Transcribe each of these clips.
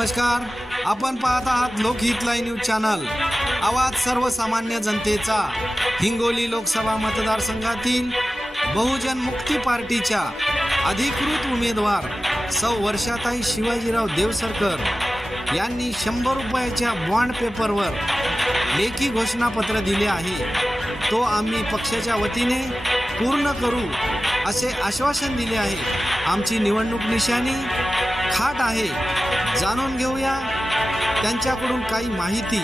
नमस्कार. आपण पाहत आहात लोकहित लाईव्ह न्यूज चॅनल. आवाज सर्वसामान्य जनतेचा. हिंगोली लोकसभा मतदारसंघातील बहुजन मुक्ती पार्टीच्या अधिकृत उमेदवार सौ वर्षाताई शिवाजीराव देवसरकर यांनी शंभर रुपयाच्या बॉन्ड पेपरवर लेखी घोषणापत्र दिले आहे. तो आम्ही पक्षाच्या वतीने पूर्ण करू असे आश्वासन दिले आहे. आमची निवडणूक निशाणी खाट आहे. जाणून घेऊया त्यांच्याकडून काही माहिती.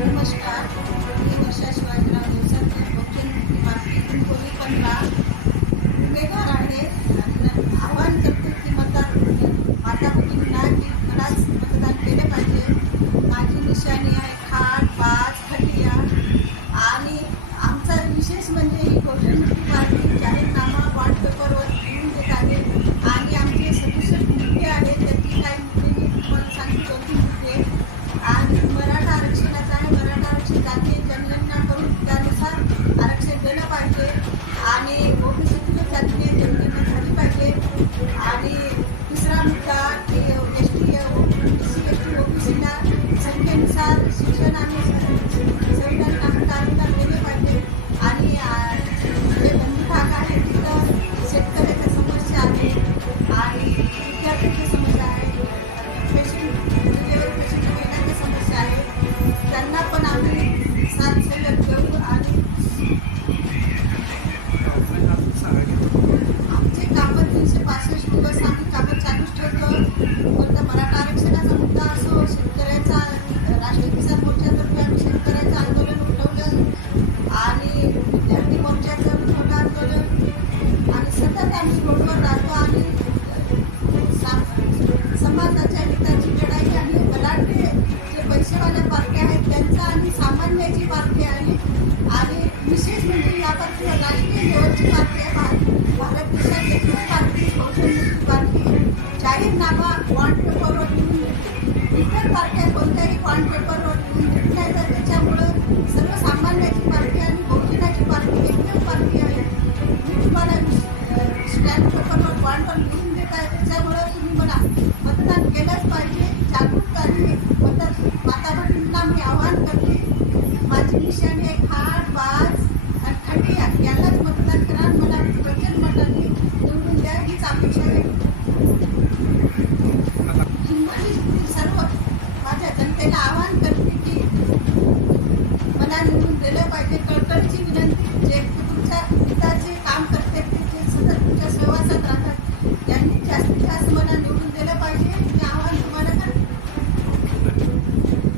नमस्कार. जाहीरनामा बॉन्ड पेपरवर लिहून देते इतर पार्ट्या कोणत्याही बॉन्ड पेपरवर लिहून देत नाही तर त्याच्यामुळं सर्वसामान्याची पार्टी आणि बहुजनाची पार्टी एकच पार्टी आहे मी तुम्हाला स्टॅम्प पेपरवर बॉन्ड पण लिहून देत आहे त्याच्यामुळं तुम्ही मला मतदान केलंच पाहिजे जागरूक आणि मतदान मी आवाहन करते. माझी निशाणी आहे खाट